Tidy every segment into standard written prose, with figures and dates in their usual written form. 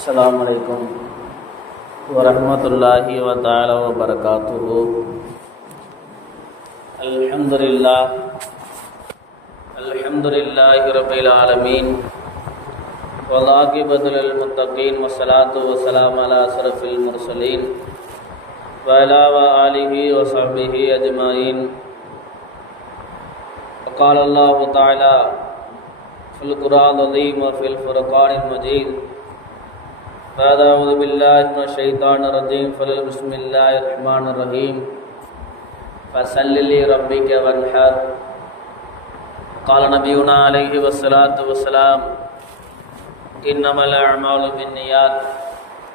السلام عليكم ورحمة الله تعالى وبركاته. الحمد لله رب العالمين والعاقبة للمتقين والصلاة والسلام على أشرف المرسلين وعلى آله وصحبه أجمعين. قال الله تعالى في القرآن العظيم وفي الفرقان المجيد: بعد أعوذ بالله من الشيطان الرجيم بسم الله الرحمن الرحيم فصل لربك وانحر. قال نبينا عليه الصلاة والسلام: إنما الأعمال بالنيات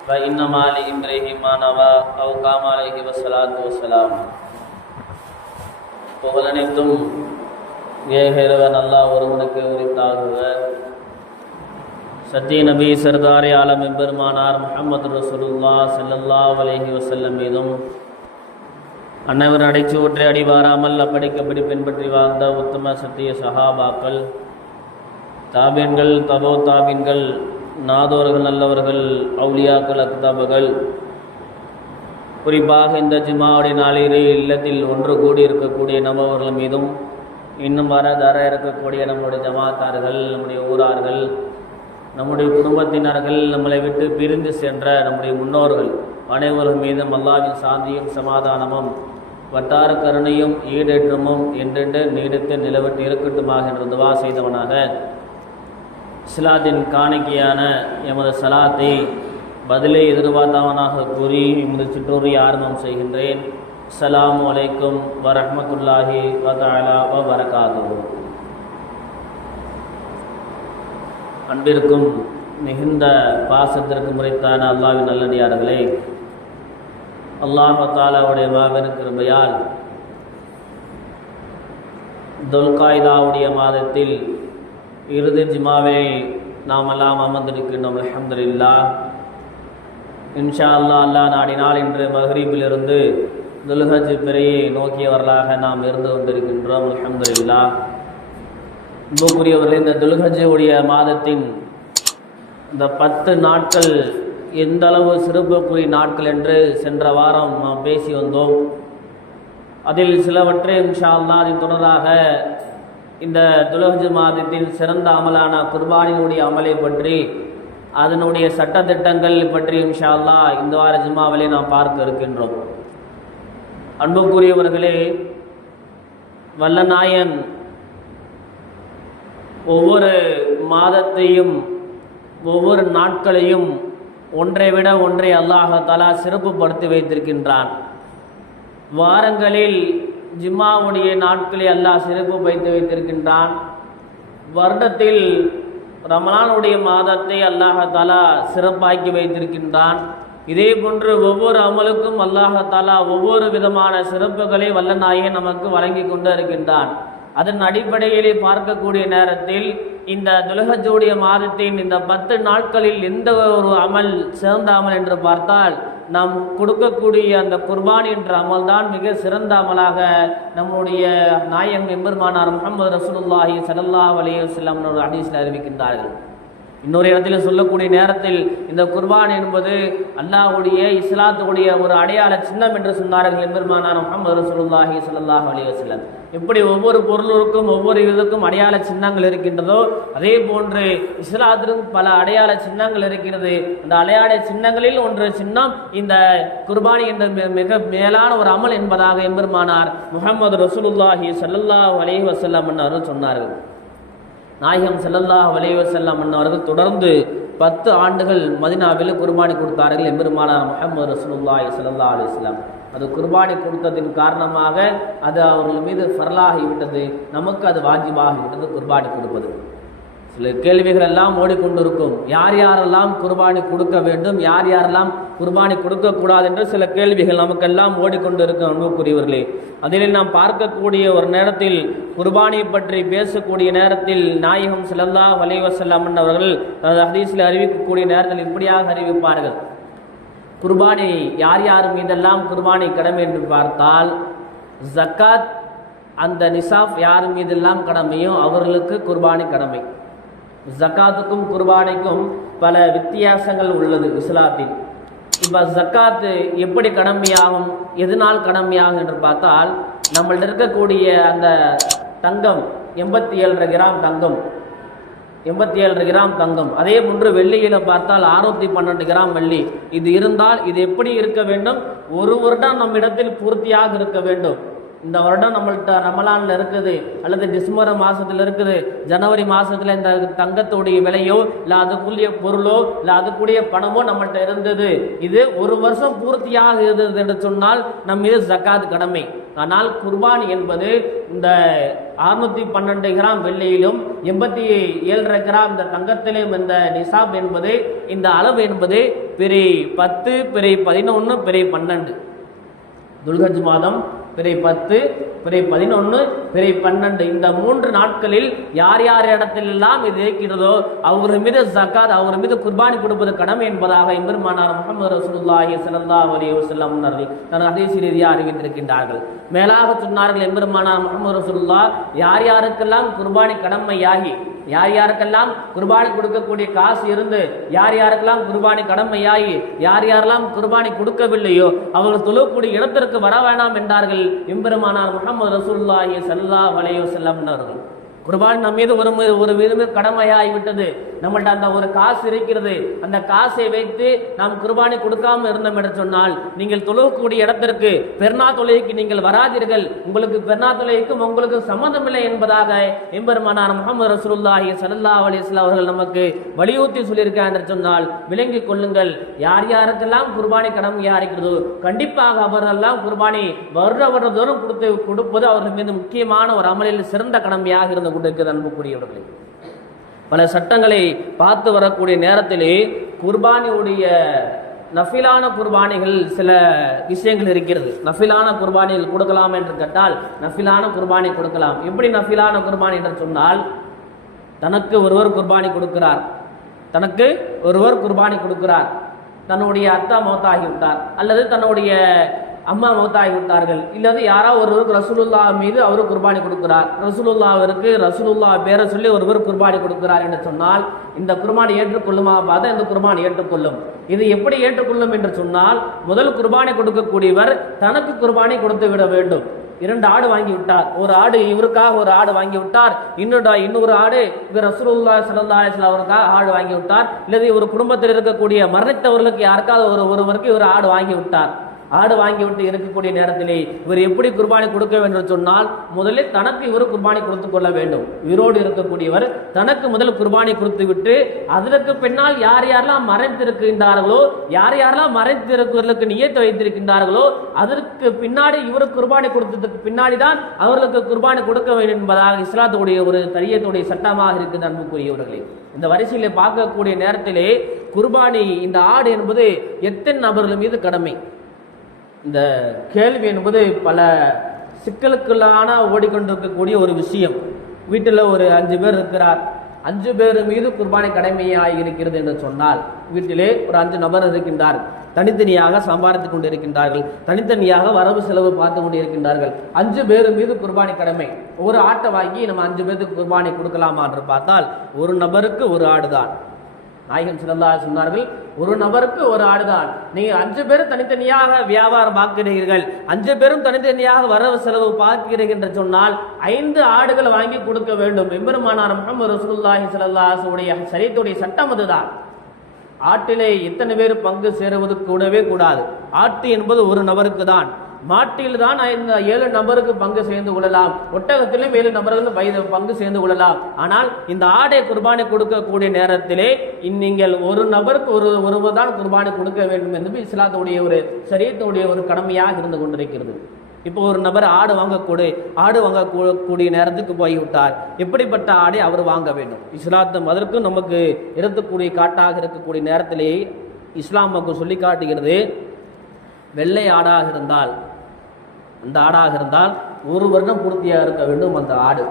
وإنما لامرئ ما نوى أو قام عليه الصلاة والسلام. புகழனைத்தும் ஏகேரவன் அல்லாஹ் ஒருவனுக்கு உரித்தாகுக. சத்திய நபி சர்தாரி ஆலம் எம்பெருமானார் முஹம்மது ரசூலுல்லாஹ் ஸல்லல்லாஹு அலைஹி வஸல்லம் மீதும் அன்னவர் அடைச்சுவற்றை அடிவாராமல் அப்படிக்கப்படி பின்பற்றி வாழ்ந்த உத்தம சத்திய சஹாபாக்கள், தாபீன்கள், தபோ தாபீன்கள், நாதோர்கள், நல்லவர்கள், அவுலியாக்கள், அக்தாபுகள், குறிப்பாக இந்த ஜும்மாவுடைய நாளிலே இல்லத்தில் ஒன்று கூடி இருக்கக்கூடிய நம்மவர்கள் மீதும் இன்னும் தர இருக்கக்கூடிய நம்முடைய ஜமாத்தார்கள், நம்முடைய ஊரார்கள், நம்முடைய குடும்பத்தினர்கள், நம்மளை விட்டு பிரிந்து சென்ற நம்முடைய முன்னோர்கள் அனைவரும் மீதும் அல்லாஹ்வின் சாந்தியும் சமாதானமும் வட்டார கருணையும் ஈடேற்றமும் என்றென்று நீடித்து நிலவட்டு இருக்கட்டுமாக என்று துவா செய்தவனாக இஸ்லாத்தின் காணிக்கையான எமது சலாத்தை பதிலை எதிர்பார்த்தவனாக கூறி எமது சிற்றூரை ஆரம்பம் செய்கின்றேன். அஸ்ஸலாமு அலைக்கும் வரஹ்மத்துல்லாஹி வதஆலா வபரகாத்துஹு. அன்பிற்கும் மிகுந்த பாசத்திற்கு முறைத்தான அல்லாஹ்வின் நல்லடியார்களே, அல்லாஹ் தஆலாவுடைய மாபெரும் கிருபையால் துல்காய்தாவுடைய மாதத்தில் இறுதி ஜுமாவை நாம் எல்லாம் அமர்ந்திருக்கின்றோம். அல்ஹம்துலில்லாஹ். இன்ஷா அல்லாஹ் அல்லாஹ் நாடினால் இன்று மக்ரிபிலிருந்து துல்ஹஜ் பிறையை நோக்கியவர்களாக நாம் இருந்து கொண்டிருக்கின்றோம். அல்ஹம்துலில்லாஹ். அன்புக்குரியவர்களே, இந்த துல்ஹஜ்ஜுடைய மாதத்தின் இந்த 10 நாட்கள் எந்த அளவு சிறப்புக்குரிய நாட்கள் என்று சென்ற வாரம் நாம் பேசி வந்தோம். அதில் சிலவற்றை இன்ஷா அல்லாஹ் அதன் தொடராக இந்த துல்ஹஜ் மாதத்தின் சிறந்த அமலான குர்பானினுடைய அமலை பற்றி, அதனுடைய சட்டத்திட்டங்கள் பற்றி இன்ஷா அல்லாஹ் இந்த வார ஜும்மாவிலே நாம் பார்க்க இருக்கின்றோம். அன்புக்குரியவர்களே, வல்லநாயன் ஒவ்வொரு மாதத்தையும் ஒவ்வொரு நாட்களையும் ஒன்றை விட ஒன்றை அல்லாஹ் தஆலா சிறப்புப்படுத்தி வைத்திருக்கின்றான். வாரங்களில் ஜும்மாவுடைய நாட்களை அல்லாஹ் சிறப்பு வைத்து வைத்திருக்கின்றான். வருடத்தில் ரமலானுடைய மாதத்தை அல்லாஹ் தஆலா சிறப்பாக்கி வைத்திருக்கின்றான். இதே போன்று ஒவ்வொரு அமலுக்கும் அல்லாஹ் தஆலா ஒவ்வொரு விதமான சிறப்புகளை வல்லநாயகன் நமக்கு வழங்கி கொண்டு இருக்கின்றான். அதன் அடிப்படையிலே பார்க்கக்கூடிய நேரத்தில் இந்த துல்ஹஜ்ஜுடைய மாதத்தின் இந்த 10 நாட்களில் எந்த ஒரு அமல் சிறந்த அமல் என்று பார்த்தால் நாம் கொடுக்கக்கூடிய அந்த குர்பானி என்ற அமல் தான் மிக சிறந்த அமலாக நம்முடைய நாயகம் எம்பெருமானார் முஹம்மது ரசூலுல்லாஹி ஸல்லல்லாஹு அலைஹி வஸல்லம் அவர்கள் ஹதீஸில் அறிவிக்கின்றார்கள். இன்னொரு இடத்துல சொல்லக்கூடிய நேரத்தில் இந்த குர்பான் என்பது அல்லாஹ்வுடைய இஸ்லாத்துடைய ஒரு அடையாள சின்னம் என்று சொன்னார்கள் எம்பெருமானார் முஹம்மது ரசூலுல்லாஹி ஸல்லல்லாஹு அலைஹி வஸல்லம். எப்படி ஒவ்வொரு பொருளுக்கும் ஒவ்வொரு இதுக்கும் அடையாள சின்னங்கள் இருக்கின்றதோ, அதே போன்று இஸ்லாத்திலும் பல அடையாள சின்னங்கள் இருக்கிறது. அந்த அடையாள சின்னங்களில் ஒன்று சின்னம் இந்த குர்பானி என்ற மிக மேலான ஒரு அமல் என்பதாக எம்பெருமானார் முஹம்மது ரசூலுல்லாஹி ஸல்லல்லாஹு அலைஹி வஸல்லம் அவர்கள் சொன்னார்கள். நாயகம் ஸல்லல்லாஹு அலைஹி வஸல்லம் அவர்கள் தொடர்ந்து 10 ஆண்டுகள் மதீனாவில் குர்பானி கொடுத்தார்கள் எம்பெருமானார் முஹம்மது ரசூலுல்லாஹி ஸல்லல்லாஹு அலைஹி வஸல்லம். அது குர்பானி கொடுத்ததின் காரணமாக அது அவர்கள் மீது ஃபர்லாகிவிட்டது, நமக்கு அது வாஜிபாகிவிட்டது குர்பானி கொடுப்பது. சில கேள்விகள் எல்லாம் ஓடிக்கொண்டிருக்கும். யார் யாரெல்லாம் குர்பானி கொடுக்க வேண்டும், யார் யாரெல்லாம் குர்பானி கொடுக்கக்கூடாது என்று சில கேள்விகள் நமக்கெல்லாம் ஓடிக்கொண்டிருக்கும். அன்புக்குரியவர்களே, அதில் நாம் பார்க்கக்கூடிய ஒரு நேரத்தில் குர்பானியை பற்றி பேசக்கூடிய நேரத்தில் நாயகம் ஸல்லல்லாஹு அலைஹி வஸல்லம் அவர்கள் ஹதீஸில் அறிவிக்கக்கூடிய நேரத்தில் இப்படியாக அறிவிப்பார்கள். குர்பானி யார் யார் மீதெல்லாம் குர்பானி கடமை என்று பார்த்தால், ஜக்காத் அந்த நிசாப் யார் மீதெல்லாம் கடமையோ அவர்களுக்கு குர்பானி கடமை. ஜக்காத்துக்கும் குர்பானிக்கும் பல வித்தியாசங்கள் உள்ளது இஸ்லாத்தில். இப்போ ஜக்காத்து எப்படி கடமையாகும், எதனால் கடமையாகும் என்று பார்த்தால், நம்மள்ட்ட இருக்கக்கூடிய அந்த தங்கம் 87.5 கிராம் தங்கம், 87 கிராம் தங்கம், அதே போன்று வெள்ளியில பார்த்தால் 612 கிராம் வெள்ளி, இது இருந்தால் இது எப்படி இருக்க வேண்டும், ஒரு வருடம் நம்மிடத்தில் பூர்த்தியாக இருக்க வேண்டும். இந்த வருடம் நம்மள்கிட்ட ரமலான்ல இருக்குது அல்லது டிசம்பர் மாசத்துல இருக்குது, ஜனவரி மாசத்துல இந்த தங்கத்துடைய விலையோ இல்லை அதுக்குரிய பொருளோ இல்லை அதுக்குரிய பணமோ நம்மள்கிட்ட இருந்தது, இது ஒரு வருஷம் பூர்த்தியாக இருந்தது என்று சொன்னால் நம் மீது ஜக்காத் கடமை. ஆனால் குர்பானி என்பது இந்த 612 கிராம் வெள்ளியிலும் 87.5 கிராம் இந்த தங்கத்திலும் இந்த நிசாப் என்பது, இந்த அளவு என்பது பிறை 10, பிறை 11, பிறை 12, துல்ஹஜ் மாதம் பிறை 10, பிறை 11, பிறை 12, இந்த 3 நாட்களில் யார் யார் இடத்திலெல்லாம் இது இருக்கிறதோ அவர் மீது ஜக்காத், அவர் மீது குர்பானி கொடுப்பது கடமை என்பதாக எம்பெருமானார் முஹம்மது ரசூலுல்லாஹி ஸல்லல்லாஹு அலைஹி வஸல்லம் அவர்கள் தனது ஹதீஸ் ரீதியாக அறிவித்திருக்கின்றார்கள். மேலாக சொன்னார்கள் எம்பெருமானார் முஹம்மது ரசூலுல்லாஹ், யார் யாருக்கெல்லாம் குர்பானி கடமையாகி, யார் யாருக்கெல்லாம் குர்பானி கொடுக்கக்கூடிய காசு இருந்து, யார் யாருக்கெல்லாம் குர்பானி கடமையாகி, யார் யாரெல்லாம் குர்பானி கொடுக்கவில்லையோ அவர்கள் தொழக்கூடிய இடத்திற்கு வர வேண்டாம் என்றார்கள் எம்பெருமானார் முஹம்மது ரசூலுல்லாஹி ஸல்லல்லாஹு அலைஹி வஸல்லம் அவர்கள். குர்பானி நம்ம மீது ஒரு மீது கடமையாகிவிட்டது, நம்மள்ட்ட அந்த ஒரு காசு இருக்கிறது, அந்த காசை வைத்து நாம் குர்பானி கொடுக்காம இருந்தோம் என்று சொன்னால் நீங்கள் தொழுகக்கூடிய இடத்திற்கு பெருநா தொழுகைக்கு நீங்கள் வராதீர்கள், உங்களுக்கு பெருநா தொழுகைக்கும் உங்களுக்கு சம்மந்தமில்லை என்பதாக எம்பெருமானார் முஹம்மது ரசூலுல்லாஹி ஸல்லல்லாஹு அலைஹி வஸல்லம் அவர்கள் நமக்கு வலியுறுத்தி சொல்லியிருக்கார் என்று சொன்னால் விளங்கிக் கொள்ளுங்கள். யார் யாருக்கெல்லாம் குர்பானி கடமையாக இருக்கிறதோ கண்டிப்பாக அவர்களெல்லாம் குர்பானி வருடதோறும் கொடுப்பது அவர்கள் மீது முக்கியமான ஒரு அமலில் சிறந்த கடமையாக இருந்து கொண்டிருக்கிறது. அன்புக்குரியவர்களே, பல சட்டங்களை பார்த்து வரக்கூடிய நேரத்திலே குர்பானியுடைய நஃபிலான குர்பானிகள் சில விஷயங்கள் இருக்கிறது. நஃபிலான குர்பானிகள் கொடுக்கலாம் என்று கேட்டால் நஃபிலான குர்பானி கொடுக்கலாம். எப்படி நஃபிலான குர்பானி என்று சொன்னால், தனக்கு ஒருவர் குர்பானி கொடுக்கிறார், தனக்கு ஒருவர் குர்பானி கொடுக்கிறார், தன்னுடைய அத்தா மௌத்தாகிவிட்டார் அல்லது தன்னுடைய அம்மா மௌத்தாகி விட்டார்கள், இல்லது யாராவது ஒருவருக்கு ரசூலுல்லா மீது அவர் குர்பானி கொடுக்கிறார், ரசூலுல்லாவிற்கு ரசூலுல்லா பேரை சொல்லி ஒருவர் குர்பானி கொடுக்கிறார் என்று சொன்னால் இந்த குர்பானி ஏற்றுக்கொள்ளுமா பார்த்தா இந்த குர்பானி ஏற்றுக்கொள்ளும். இது எப்படி ஏற்றுக்கொள்ளும் என்று சொன்னால், முதல் குர்பானி கொடுக்கக்கூடியவர் தனக்கு குர்பானி கொடுத்து விட வேண்டும். 2 ஆடு வாங்கி விட்டார், ஒரு ஆடு இவருக்காக ஒரு ஆடு வாங்கி விட்டார், இன்னொரு ஆடு இவர் ரசூலுல்லாஹி ஸல்லல்லாஹு அலைஹி வஸல்லம் அவருக்காக ஆடு வாங்கி விட்டார், இல்லது ஒரு குடும்பத்தில் இருக்கக்கூடிய மரணித்தவர்களுக்கு யாருக்காவது ஒருவருக்கு இவர் ஆடு வாங்கி விட்டார். ஆடு வாங்கிவிட்டு இருக்கக்கூடிய நேரத்திலே இவர் எப்படி குர்பானி கொடுக்க வேண்டும் என்று சொன்னால், முதலில் தனக்கு இவர் குர்பானி கொடுத்து கொள்ள வேண்டும். உயிரோடு இருக்கக்கூடியவர் தனக்கு முதல் குர்பானி கொடுத்து விட்டு அதற்கு பின்னால் யார் யாரெல்லாம் மறைந்திருக்கின்றார்களோ, யார் யாரெல்லாம் மறைந்திருக்கிறதுக்கு நியத்து வைத்திருக்கின்றார்களோ அதற்கு பின்னாடி இவர் குர்பானி கொடுத்ததுக்கு பின்னாடி தான் அவர்களுக்கு குர்பானி கொடுக்க வேண்டும் என்பதாக இஸ்லாத்துடைய ஒரு சரியத்துடைய சட்டமாக இருக்குது. அன்புக்குரியவர்களே, இந்த வரிசையிலே பார்க்கக்கூடிய நேரத்திலே குர்பானி இந்த ஆடு என்பது எத்தனை நபர்கள் மீது கடமை? இந்த கேள்வி என்பது பல சிக்கலுக்குள்ளான ஓடிக்கொண்டிருக்கக்கூடிய ஒரு விஷயம். வீட்டில் ஒரு 5 பேர் இருக்கிறார், 5 பேர் மீது குர்பானி கடமையாக இருக்கிறது என்று சொன்னால், வீட்டிலே ஒரு 5 நபர் இருக்கின்றார், தனித்தனியாக சம்பாதித்துக் கொண்டிருக்கின்றார்கள், தனித்தனியாக வரவு செலவு பார்த்து கொண்டிருக்கின்றார்கள். 5 பேர் மீது குர்பானி கடமை. ஒரு ஆட்டை வாங்கி நம்ம 5 பேருக்கு குர்பானி கொடுக்கலாமா என்று பார்த்தால் ஒரு நபருக்கு ஒரு ஆடுதான். நாயகம் ஸல்லல்லாஹு அலைஹி சொன்னார்கள், ஒரு நபருக்கு ஒரு ஆடுதான். நீங்க 5 பேரும் தனித்தனியாக வியாபாரம் பார்க்கிறீர்கள், 5 பேரும் தனித்தனியாக வரவு செலவு பார்க்கிறீர்கள் என்று சொன்னால் 5 ஆடுகள் வாங்கி கொடுக்க வேண்டும். எம்பெருமானார் முஹம்மது ரசூலுல்லாஹி ஸல்லல்லாஹு அலைஹி வஸல்லம் சரியத்துடைய சட்டம் அதுதான். ஆட்டிலே எத்தனை பேர் பங்கு சேருவது கூடவே கூடாது. ஆட்டு என்பது ஒரு நபருக்கு தான். மாட்டில் தான் 7 நபருக்கு பங்கு சேர்ந்து கொள்ளலாம், ஒட்டகத்திலும் 7 நபர்கள் பங்கு சேர்ந்து கொள்ளலாம். ஆனால் இந்த ஆடை குர்பானி கொடுக்கக்கூடிய நேரத்திலே நீங்கள் ஒரு நபருக்கு ஒருவர் தான் குர்பானி கொடுக்க வேண்டும் என்பது இஸ்லாத்துடைய ஒரு சரியத்துடைய ஒரு கடமையாக இருந்து கொண்டிருக்கிறது. இப்போ ஒரு நபர் ஆடு வாங்கக்கூடிய நேரத்துக்கு போய்விட்டார், எப்படிப்பட்ட ஆடை அவர் வாங்க வேண்டும்? இஸ்லாத்தம் அதற்கும் நமக்கு இருக்கக்கூடிய காட்டாக இருக்கக்கூடிய நேரத்திலேயே இஸ்லாம் நமக்கு சொல்லி காட்டுகிறது, வெள்ளை ஆடாக இருந்தால், அந்த ஆடாக இருந்தால் 1 வருடம் பூர்த்தியாக இருக்க வேண்டும் அந்த ஆடு.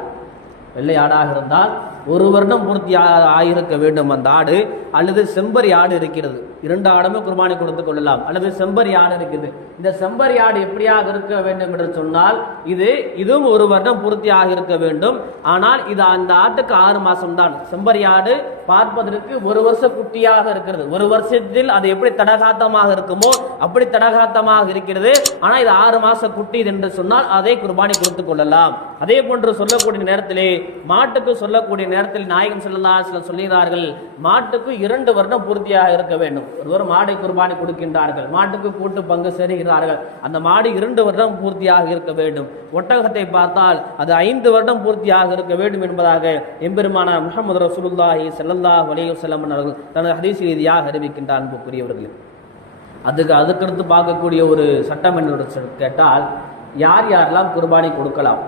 வெள்ளை ஆடாக இருந்தால் 1 வருடம் பூர்த்தியாக ஆகியிருக்க வேண்டும் அந்த ஆடு. அல்லது செம்பரி ஆடு இருக்கிறது, 2 ஆடுமே குர்பானி கொடுத்து கொள்ளலாம். அல்லது செம்பரி ஆடு இருக்குது, இந்த செம்பரி ஆடு எப்படியாக இருக்க வேண்டும் என்று சொன்னால் இதுவும் 1 வருடம் பூர்த்தியாக இருக்க வேண்டும். ஆனால் இது அந்த ஆட்டுக்கு 6 மாசம் தான். செம்பரி ஆடு பார்ப்பதற்கு 1 வருஷ குட்டியாக இருக்கிறது. 1 வருஷத்தில் அது எப்படி தடகாத்தமாக இருக்குமோ அப்படி தடகாத்தமாக இருக்கிறது. ஆனால் இது 6 மாச குட்டி என்று சொன்னால் அதை குர்பானி கொடுத்துக் கொள்ளலாம். அதே போன்று சொல்லக்கூடிய நேரத்திலே மாட்டுக்கு சொல்லக்கூடிய நேரத்தில் நாயகம் ஸல்லல்லாஹு அலைஹி வஸல்லம் சொல்கிறார்கள், மாட்டுக்கு 2 வருடம் பூர்த்தியாக இருக்க வேண்டும். ஒரு மாடை குர்பானி கொடுக்கின்றார்கள், மாட்டுக்கு கூட்டு பங்கு சேருகிறார்கள், அந்த மாடு 2 வருடம் பூர்த்தியாக இருக்க வேண்டும். ஒட்டகத்தை பார்த்தால் அது 5 வருடம் பூர்த்தியாக இருக்க வேண்டும் என்பதாக எம்பெருமானார் முஹம்மது ரசூலுல்லாஹி ஸல்லல்லாஹு அலைஹி வஸல்லம் அவர்கள் தனது ஹதீஸ் ரீதியாக அறிவிக்கின்ற அன்புக்குரியவர்களே, அதுக்கடுத்து பார்க்கக்கூடிய ஒரு சட்டம் என்று கேட்டால், யார் யாரெல்லாம் குர்பானி கொடுக்கலாம்,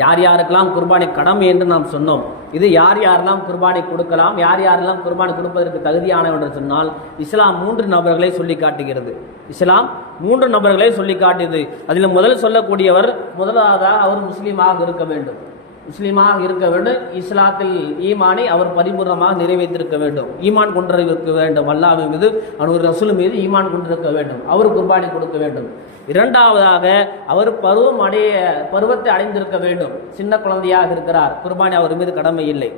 யார் யாருக்கெல்லாம் குர்பானி கடமை என்று நாம் சொன்னோம். இது யார் யாரெல்லாம் குர்பானி கொடுக்கலாம், யார் யாரெல்லாம் குர்பானி கொடுப்பதற்கு தகுதியானவர் என்று சொன்னால், இஸ்லாம் 3 நபர்களை சொல்லி காட்டுகிறது. இஸ்லாம் 3 நபர்களை சொல்லி காட்டியது. அதில் முதல் சொல்லக்கூடியவர், முதலாவதாக அவர் முஸ்லீமாக இருக்க வேண்டும். முஸ்லீமாக இருக்க வேண்டும். இஸ்லாத்தில் ஈமானை அவர் பரிபூர்ணமாக நிறைவேற்றிருக்க வேண்டும். ஈமான் கொண்டிருக்க வேண்டும். அல்லாஹ்வின் மீது, அவருடைய ரசூல் மீது ஈமான் கொண்டிருக்க வேண்டும். அவர் குர்பானி கொடுக்க வேண்டும். 2வதாக அவர் பருவத்தை அடைந்திருக்க வேண்டும். சின்ன குழந்தையாக இருக்கிறார், குர்பானி அவர் மீது கடமை இல்லை.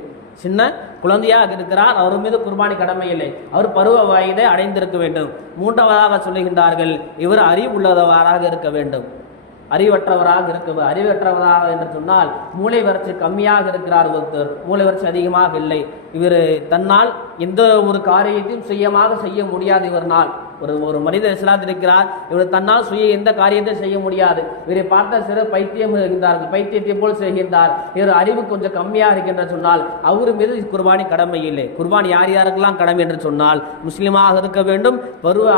சின்ன குழந்தையாக இருக்கிறார், அவர் மீது குர்பானி கடமை இல்லை. அவர் பருவ வயதை அடைந்திருக்க வேண்டும். 3வதாக சொல்லுகின்றார்கள், இவர் அறிவுள்ளவராக இருக்க வேண்டும். அறிவற்றவராக என்று சொன்னால், மூளை வளர்ச்சி கம்மியாக இருக்கிறார் ஒருத்தர், மூளை வளர்ச்சி அதிகமாக இல்லை, இவர் தன்னால் எந்த ஒரு காரியத்தையும் செய்ய முடியாது. இவர்னால் ஒரு மனிதர் இஸ்லாத்தில் இருக்கிறார், இவர் தன்னால் எந்த காரியத்தை செய்ய முடியாது. இவரை பார்த்த சிறு பைத்தியம் இருந்தார்கள், பைத்தியத்தை போல் செய்கின்றார், இவர் அறிவு கொஞ்சம் கம்மியாக இருக்கின்ற சொன்னால் அவர் மீது குர்பானி கடமை இல்லை. குர்பானி யார் யாருக்கெல்லாம் கடமை என்று சொன்னால், முஸ்லீமாக இருக்க வேண்டும், பருவ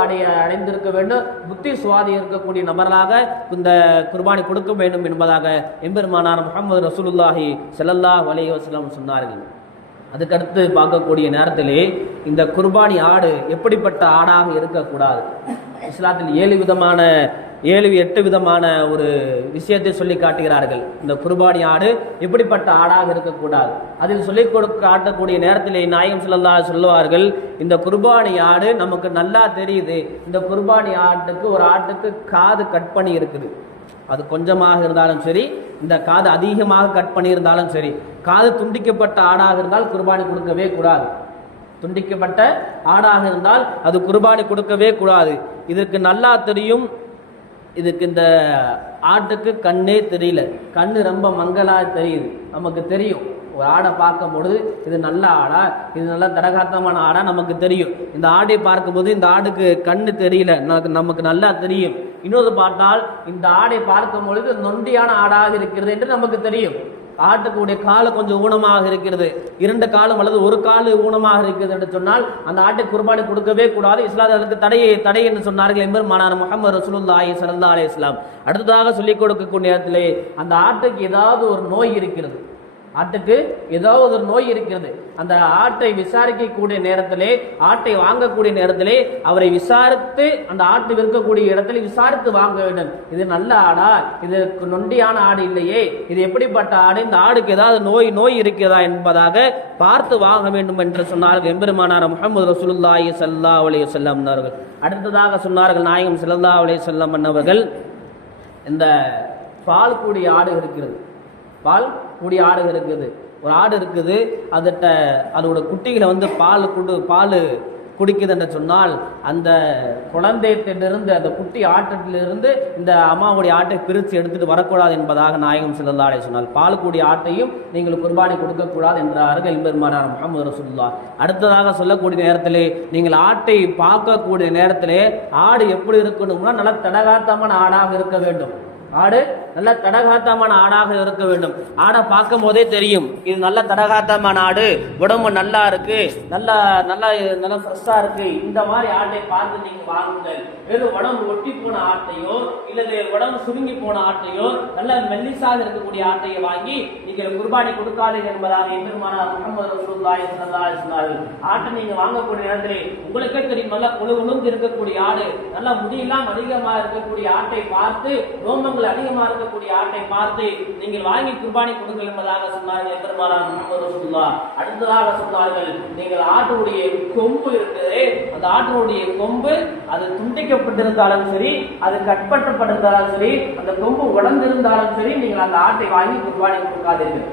அடைந்திருக்க வேண்டும், புத்தி சுவாதி இருக்கக்கூடிய நபர்களாக இந்த குர்பானி கொடுக்க வேண்டும் என்பதாக எம்பெருமானார் முஹம்மது ரசூலுல்லாஹி ஸல்லல்லாஹு அலைஹி வஸல்லம் சொன்னார்கள். அதுக்கடுத்து பார்க்கக்கூடிய நேரத்திலே இந்த குர்பானி ஆடு எப்படிப்பட்ட ஆடாக இருக்கக்கூடாது. இஸ்லாத்தில் 7 விதமான ஒரு விஷயத்தை சொல்லி காட்டுகிறார்கள். இந்த குர்பானி ஆடு எப்படிப்பட்ட ஆடாக இருக்கக்கூடாது. அதில் சொல்லிக் காட்டக்கூடிய நேரத்திலே நாயகம் ஸல்லல்லாஹு அலைஹி சொல்லுவார்கள், இந்த குர்பானி ஆடு நமக்கு நல்லா தெரியுது, இந்த குர்பானி ஒரு ஆட்டுக்கு காது கட் பண்ணி இருக்குது. அது கொஞ்சமாக இருந்தாலும் சரி, இந்த காது அதிகமாக கட் பண்ணியிருந்தாலும் சரி, காது துண்டிக்கப்பட்ட ஆடாக இருந்தால் குர்பானி கொடுக்கவே கூடாது. துண்டிக்கப்பட்ட ஆடாக இருந்தால் அது குர்பானி கொடுக்கவே கூடாது. இதற்கு நல்லா தெரியும், இதுக்கு இந்த ஆட்டுக்கு கண்ணே தெரியல, கண்ணு ரொம்ப மங்கலாக தெரியுது. நமக்கு தெரியும், ஒரு ஆடை பார்க்கும் பொழுது இது நல்ல ஆடா, இது நல்ல தடகாத்தமான ஆடா நமக்கு தெரியும். இந்த ஆடை பார்க்கும்போது இந்த ஆடுக்கு கண்ணு தெரியல, நமக்கு நல்லா தெரியும். இன்னொரு பார்த்தால் இந்த ஆடை பார்க்கும் பொழுது நொண்டியான ஆடாக இருக்கிறது என்று நமக்கு தெரியும். ஆட்டுக்குடைய காலு கொஞ்சம் ஊனமாக இருக்கிறது, 2 காலும் அல்லது 1 காலு ஊனமாக இருக்கிறது என்று சொன்னால் அந்த ஆட்டை குர்பானி கொடுக்கவே கூடாது. இஸ்லாம் அதற்கு தடை என்று சொன்னார்கள் எம்பெருமானார் முஹம்மது ரசூலுல்லாஹி ஸல்லல்லாஹு அலைஹி வஸல்லம். அடுத்ததாக சொல்லிக் கொடுக்கக்கூடிய நேரத்திலே அந்த ஆட்டுக்கு ஏதாவது ஒரு நோய் இருக்கிறது, ஆட்டுக்கு ஏதாவது ஒரு நோய் இருக்கிறது, அந்த ஆட்டை விசாரிக்கக்கூடிய நேரத்திலே, ஆட்டை வாங்கக்கூடிய நேரத்திலே அவரை விசாரித்து, அந்த ஆட்டு விற்கக்கூடிய இடத்துல விசாரித்து வாங்க வேண்டும். இது நல்ல ஆடா, இது நொண்டியான ஆடு இல்லையே, இது எப்படிப்பட்ட ஆடு, இந்த ஆடுக்கு ஏதாவது நோய் இருக்கிறதா என்பதாக பார்த்து வாங்க வேண்டும் என்று சொன்னார்கள் எம்பெருமானார் முஹம்மது ரசூலுல்லாஹி ஸல்லல்லாஹு அலைஹி வஸல்லம் அவர்கள். அடுத்ததாக சொன்னார்கள் நாயகம் ஸல்லல்லாஹு அலைஹி வஸல்லம் அவர்கள், இந்த பால் கூடிய ஆடு இருக்கிறது, பால் கூடிய ஆடு இருக்குது, ஒரு ஆடு இருக்குது, அதோட குட்டிகளை பால் குடிக்குது என்று சொன்னால், அந்த குழந்தையிலிருந்து, அந்த குட்டி ஆட்டிலிருந்து இந்த அம்மாவுடைய ஆட்டை பிரித்து எடுத்துட்டு வரக்கூடாது என்பதாக நாயகம் ஸல்லல்லாஹு அலைஹி சொன்னால், பால் கூடிய ஆட்டையும் நீங்கள் குர்பானி கொடுக்கக்கூடாது என்றார்கள் எம்பெருமானார் முஹம்மது ரசூலுல்லாஹ். அடுத்ததாக சொல்லக்கூடிய நேரத்திலே, நீங்கள் ஆட்டை பார்க்கக்கூடிய நேரத்திலே ஆடு எப்படி இருக்கணும்னா நல்ல தடகாத்தமான ஆடாக இருக்க வேண்டும். ஆடு நல்ல தடகாத்தமான ஆடாக இருக்க வேண்டும். ஆடை பார்க்கும் போதே தெரியும் இது நல்ல தடகாத்தமான ஆடு, உடம்பு நல்லா இருக்கு, நல்லா ஃப்ரெஷ்ஷா இருக்கு. இந்த மாதிரி ஆட்டை பார்த்து நீங்க வாங்குங்கள். வெறும் உடம்பு ஒட்டி போன ஆட்டையோ இல்லது உடம்பு சுருங்கி போன ஆட்டையோ, நல்ல மெல்லிசாக இருக்கக்கூடிய ஆட்டையை வாங்கி நீங்கள் குர்பானி கொடுக்காதீர்கள் என்பதாக எம்பெருமானார் முஹம்மது ரசூலுல்லாஹி ஸல்லல்லாஹு அலைஹி வஸல்லம். ஆட்டை நீங்க வாங்கக்கூடிய நேரத்திலே உங்களுக்கே தெரியும், நல்ல குழுகுழுந்து இருக்கக்கூடிய ஆடு, நல்ல முடியெல்லாம் அதிகமாக இருக்கக்கூடிய ஆட்டை பார்த்து, ரோமங்கள் அதிகமாக இருக்கக்கூடிய ஆட்டை பார்த்து நீங்கள் வாங்கி குர்பானி கொடுங்கள் என்பதாக சொன்னார்கள் எம்பெருமானார் முஹம்மது ரசூலுல்லாஹ். அடுத்ததாக சொன்னார்கள், நீங்கள் ஆட்டுடைய கொம்பு இருக்குது, அந்த ஆட்டுடைய கொம்பு அது துண்டிக்கப்பட்டிருந்தாலும் சரி, அது கட்பட்டப்பட்டிருந்தாலும் சரி, அந்த கொம்பு உடந்திருந்தாலும் சரி, நீங்கள் அந்த ஆட்டை வாங்கி குர்பானி கொடுக்காதீர்கள்.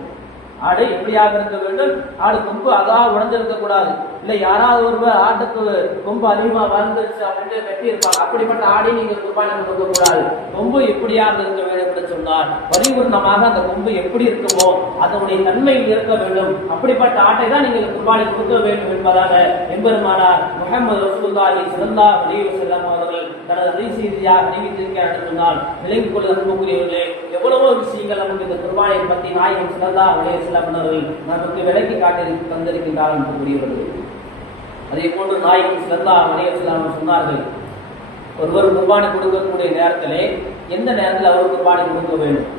ஆடு எப்படியாக இருக்க வேண்டும், ஆடு கொம்பு அதாக உடஞ்சிருக்க கூடாது. இல்ல யாராவது ஒருவர் ஆட்டுக்கு கொம்பு அதிகமா வளர்ந்துருச்சு அப்படின்ட்டு வெட்டி இருப்பாங்க, அப்படிப்பட்ட ஆடை நீங்கள் குர்பானி கொடுக்க கூடாது. கொம்பு எப்படியாக இருக்க வேண்டும் என்று சொன்னார். பரிபூர்ணமாக அந்த கொம்பு எப்படி இருக்குமோ அதனுடைய தன்மையில் இருக்க வேண்டும், அப்படிப்பட்ட ஆட்டை தான் நீங்கள் குர்பானி கொடுக்க வேண்டும் என்பதாக எம்பெருமானார் முஹம்மது ரசூலுல்லாஹி ஸல்லல்லாஹு அலைஹி வஸல்லம் அவர்கள் தனது ஹதீஸ் ரீதியாக அறிவித்திருக்கிறார் என்று சொன்னால் விளங்கிக் கொள்ள அனுப்பக்கூடியவர்களே, எவ்வளவோ விஷயங்கள் நமக்கு இந்த குர்பானை பற்றி நாயகம் ஸல்லல்லாஹு அலைஹி வஸல்லம் அவர்கள் நமக்கு விளக்கி காட்டி தந்திருக்கின்றார் என்று கூறியவர்கள். அதே போன்று நாயகம் ஸல்லல்லாஹு அலைஹி வஸல்லம் சொன்னார்கள், ஒருவர் குர்பானி கொடுக்கக்கூடிய நேரத்திலே எந்த நேரத்தில் அவர் குர்பானி கொடுக்க வேண்டும்.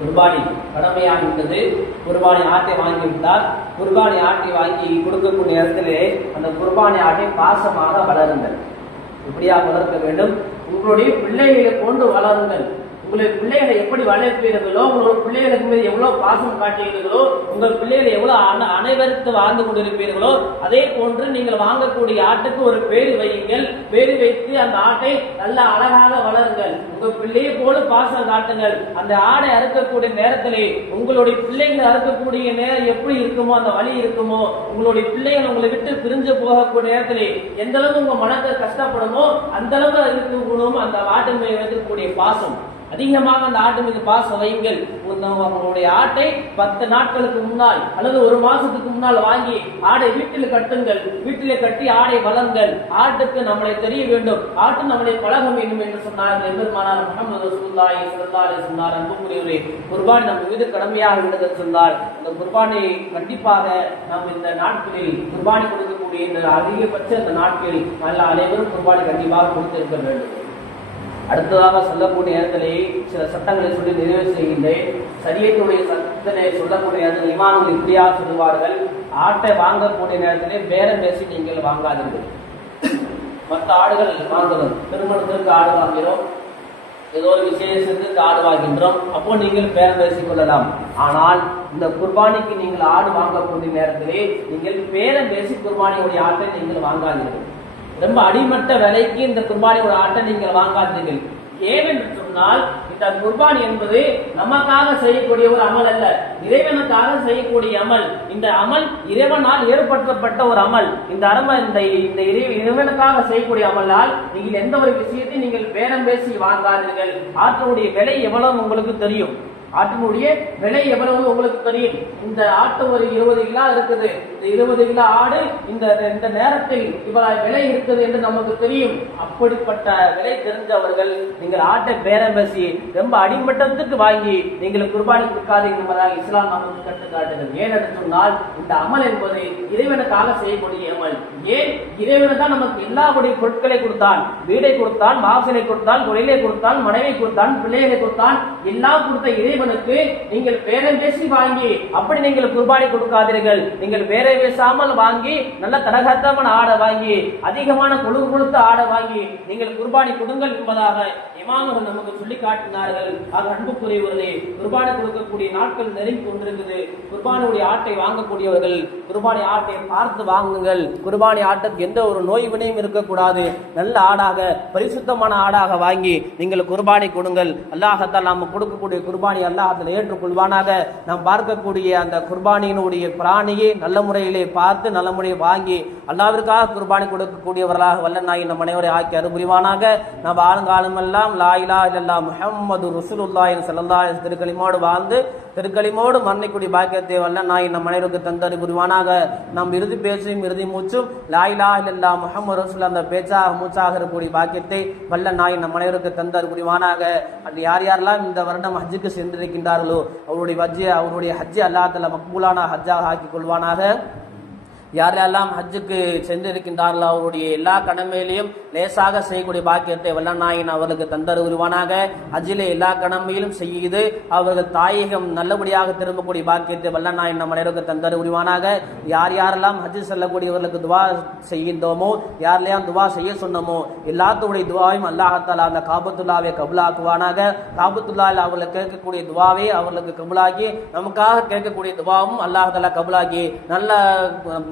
குர்பானி கடமையாகிவிட்டது, குர்பானி ஆட்டை வாங்கிவிட்டார், குர்பானி ஆட்டை வாங்கி கொடுக்கக்கூடிய நேரத்திலே அந்த குர்பானி ஆட்டை பாசமாக வளருங்கள். இப்படியாக வளர்க்க வேண்டும். உங்களுடைய பிள்ளைகளை கொண்டு வளருங்கள். உங்களுடைய பிள்ளைகளை எப்படி வளர்ப்பீர்களோ, உங்களோட பிள்ளைகளுக்கு மீது எவ்வளவு பாசம் காட்டுகிறீர்களோ, உங்கள் பிள்ளைகளை எவ்வளவு அனைவருக்கு வாழ்ந்து கொண்டிருப்பீர்களோ, அதே போன்று நீங்கள் வாங்கக்கூடிய ஆட்டுக்கு ஒரு பேரு வையுங்கள். பேரு வைத்து அந்த ஆட்டை நல்ல அழகாக வளருங்கள். உங்கள் பிள்ளையை போல பாசம் காட்டுங்கள். அந்த ஆடை அறுக்கக்கூடிய நேரத்திலே உங்களுடைய பிள்ளைகளை அறுக்கக்கூடிய நேரம் எப்படி இருக்குமோ, அந்த வழி இருக்குமோ, உங்களுடைய பிள்ளைகள் உங்களை விட்டு பிரிஞ்சு போகக்கூடிய நேரத்திலே எந்த அளவுக்கு உங்க மனத்தை கஷ்டப்படுமோ அந்த அளவு இருக்கணும். அந்த ஆட்டு மீது வைக்கக்கூடிய பாசம் அதிகமாக அந்த ஆட்டு மீது பாசம் வையுங்கள். உங்களுடைய ஆட்டை 10 நாட்களுக்கு முன்னால் அல்லது ஒரு மாசத்துக்கு முன்னால் வாங்கி ஆடை வீட்டில் கட்டுங்கள். வீட்டிலே கட்டி ஆடை வளருங்கள். ஆட்டுக்கு நம்மளை தெரிய வேண்டும், ஆட்டு நம்மளை பழக வேண்டும் என்று சொன்னார்கள் எம்பெருமானார் முஹம்மது ரசூலுல்லாஹி ஸல்லல்லாஹு அலைஹி வஸல்லம். அன்புக்குரியவரே, குர்பானி நம்ம மீது கடமையாக விடுதல் சொன்னார். அந்த குர்பானியை கண்டிப்பாக நாம் இந்த நாட்களில் குர்பானி கொடுக்கக்கூடிய இந்த அதிகபட்ச இந்த நாட்களில் நல்ல அனைவரும் குர்பானி கண்டிப்பாக கொடுத்திருக்க வேண்டும். அடுத்ததாக சொல்லக்கூடிய நேரத்திலே சில சட்டங்களை சொல்லி நிறைவு செய்கின்றேன். சரியத்துடைய சட்டத்தை சொல்லக்கூடிய நேரத்தில் இமாம்கள் இப்படியாக சொல்லுவார்கள், ஆட்டை வாங்கக்கூடிய நேரத்திலே பேரம் பேசி நீங்கள் வாங்காதீர்கள். மற்ற ஆடுகள் வாங்குறோம், திருமணத்திற்கு ஆடு வாங்கிறோம், ஏதோ ஒரு விசேஷத்துக்கு ஆடு வாங்கின்றோம், அப்போ நீங்கள் பேரம் பேசிக் கொள்ளலாம். ஆனால் இந்த குர்பானிக்கு நீங்கள் ஆடு வாங்கக்கூடிய நேரத்திலே நீங்கள் பேரம் பேசி குர்பானியுடைய ஆட்டை நீங்கள் வாங்காதீர்கள். ரொம்ப அடிமட்ட விலைக்கு இந்த குர்பானியோட ஆட்டை நீங்கள் வாங்காதீர்கள். ஏனென்று சொன்னால் இந்த குர்பானி என்பது நமக்காக செய்யக்கூடிய ஒரு அமல் அல்ல, இறைவனுக்காக செய்யக்கூடிய அமல். இந்த அமல் இறைவனால் ஏற்படுத்தப்பட்ட ஒரு அமல். இந்த இறைவனுக்காக செய்யக்கூடிய அமலால் நீங்கள் எந்த ஒரு விஷயத்தையும் நீங்கள் பேரம் பேசி வாங்காதீர்கள். ஆட்டினுடைய விலை எவ்வளவு உங்களுக்கு தெரியும், ஆட்டினுடைய விலை எவ்வளவு உங்களுக்கு தெரியும். இந்த ஆட்டு ஒரு 20 கிலோ இருக்குது, இந்த 20 கிலோ ஆடு இந்த நேரத்தில் இவ்வளவு விலை இருக்குது என்று நமக்கு தெரியும். அப்படிப்பட்ட விலை தெரிஞ்சவர்கள் நீங்கள் ஆட்டை பேரம் பேசி ரொம்ப அடிமட்டத்துக்கு வாங்கி நீங்கள் குர்பானி கொடுக்காதீங்க என்பதாக இஸ்லாம் நமக்கு கட்டுக்காட்டுகிறது. ஏனென்று சொன்னால் இந்த அமல் என்பது இறைவனுக்காக செய்யக்கூடிய அமல். ஏன் இறைவனு தான் நமக்கு எல்லாருடைய பொருட்களை கொடுத்தான், வீடை கொடுத்தான், வாசலை கொடுத்தான், தொழிலை கொடுத்தான், மனைவி கொடுத்தான், பிள்ளைகளை கொடுத்தான், எல்லாம் கொடுத்த இறைவனுக்கு நீங்கள் பேரம் பேசி வாங்கி அப்படி நீங்கள் குர்பானி கொடுக்காதீர்கள். நீங்கள் பேரம் பேசாமல் வாங்கி நல்ல தரகத்தமான ஆடை வாங்கி அதிகமான கொழுவு கொடுத்த ஆடை வாங்கி நீங்கள் குர்பானி கொடுங்கள் என்பதாக இமாம்கள் நமக்கு சொல்லி காட்டினார்கள். ஆக அன்புக்குரியவர்களே, குர்பானி கொடுக்கக்கூடிய நாட்கள் நெருங்கி கொண்டிருக்குது. குர்பானியுடைய ஆட்டை வாங்கக்கூடியவர்கள் குர்பானி ஆட்டை பார்த்து வாங்குங்கள். குர்பானி ஆட்டுக்கு எந்த ஒரு நோய் வினையும் இருக்கக்கூடாது. நல்ல ஆடாக பரிசுத்தமான ஆடாக வாங்கி நீங்கள் குர்பானி கொடுங்கள். அல்லாஹ்தால் நாம் கொடுக்கக்கூடிய குர்பானி அல்லாஹ் அதில் ஏற்றுக்கொள்வானாக. நாம் பார்க்கக்கூடிய அந்த குர்பானியினுடைய பிராணியை நல்ல முறையிலே பார்த்து நல்ல முறையை வாங்கி அல்லாஹ்விற்காக குர்பானி கொடுக்கக்கூடியவர்களாக வல்ல நாய் நம் அனைவரை ஆக்கி அருள்புரிவானாக. நாம் ஆளுங்காலமெல்லாம் லா இலாஹ இல்லல்லாஹ் முஹம்மது ரசூலுல்லாஹி ஸல்லல்லாஹு அலைஹி திருக்கலிமோடு வாழ்ந்து திருக்கலிமோடு மரணிக்கூடிய பாக்கியத்தை வல்ல நாய் நம் அனைவருக்கு தந்தரு புரிவானாக. நாம் இறுதி பேச்சையும் இறுதி மூச்சும் லா இலாஹ இல்லல்லாஹ் முஹம்மது ரசூலுல்லாஹ் அந்த பேச்சாக மூச்சாக இருக்கக்கூடிய பாக்கியத்தை வல்ல நாய் நம் அனைவருக்கு தந்தரு புரிவானாக. அது யார் யாரெல்லாம் இந்த வருடம் ஹஜ்ஜுக்கு சென்றிருக்கின்றார்களோ அவருடைய ஹஜ்ஜை அல்லாஹ் தஆலா மக்பூலான ஹஜ்ஜாக ஆக்கிக் கொள்வானாக. யாரெல்லாம் ஹஜ்ஜுக்கு சென்றிருக்கின்றார்களோ அவருடைய எல்லா கடமையிலையும் லேசாக செய்யக்கூடிய பாக்கியத்தை வல்ல நாயன் அவர்களுக்கு தந்தரு உருவானாக. ஹஜ்ஜிலே எல்லா கடமையிலும் செய்து அவர்கள் தாயகம் நல்லபடியாக திரும்பக்கூடிய பாக்கியத்தை வல்ல நாயன் நம் அனைவருக்கு தந்தரு உருவானாக. யார் யாரெல்லாம் ஹஜ்ஜு செல்லக்கூடியவர்களுக்கு துவா செய்கின்றோமோ, யாரெல்லாம் துவா செய்ய சொன்னோமோ எல்லாத்துடைய துவாவையும் அல்லாஹால அந்த காபத்துல்லாவை கபுலாக்குவானாக. காபத்துல்லாவில் அவர்களுக்கு கேட்கக்கூடிய துவாவை அவர்களுக்கு கபுலாக்கி நமக்காக கேட்கக்கூடிய துவாவும் அல்லாஹால கபுலாக்கி நல்ல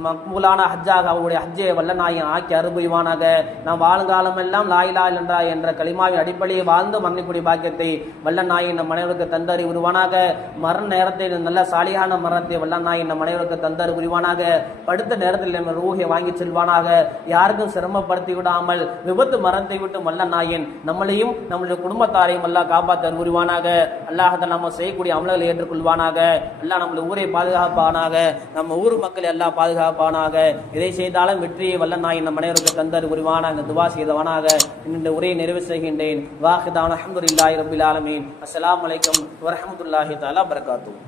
மக்பூலான ஹஜ்ஜாக அவருடைய ஹஜ்ஜை வல்ல நாயன் ஆக்கி அருள்புரிவானாக. நாம் வாழுங்காலம் எல்லாம் லா இலாஹா இல்லல்லாஹ் என்ற கலிமாவின் அடிப்படையில் வாழ்ந்து மரணிக்கூடிய பாக்கியத்தை வல்ல நாயன் நம் அனைவருக்கு தந்தறி உருவானாக. மரண நேரத்தை நல்ல சாலியான மரணத்தை வல்ல நாயன் நம் அனைவருக்கு தந்தறி உருவானாக. படுத்த நேரத்தில் நம்ம ரூஹை வாங்கி செல்வானாக. யாருக்கும் சிரமப்படுத்தி விடாமல் விபத்து மரணத்தை விட்டு வல்ல நாயன் நம்மளையும் நம்முடைய குடும்பத்தாரையும் எல்லாம் காப்பாற்ற உருவானாக. அல்லாஹ் நம்ம செய்யக்கூடிய அமல்களை ஏற்றுக்கொள்வானாக. அல்லாஹ் நம்முடைய ஊரை பாதுகாப்பானாக. நம்ம ஊர் மக்களை எல்லாம் பாதுகாப்பானாக. இதை செய்தாலும் வெற்றியை வல்ல நாயன் நம் அனைவருக்கு தந்தர் உரிவானாக துவா செய்தவனாக இந்த உரையை நிறைவு செய்கின்றேன். வாஹிதான அல்ஹம்துலில்லாஹி ரப்பில் ஆலமீன். அஸ்ஸலாமு அலைக்கும் வரஹ்மத்துல்லாஹி தஆலா பரகாத்துஹு.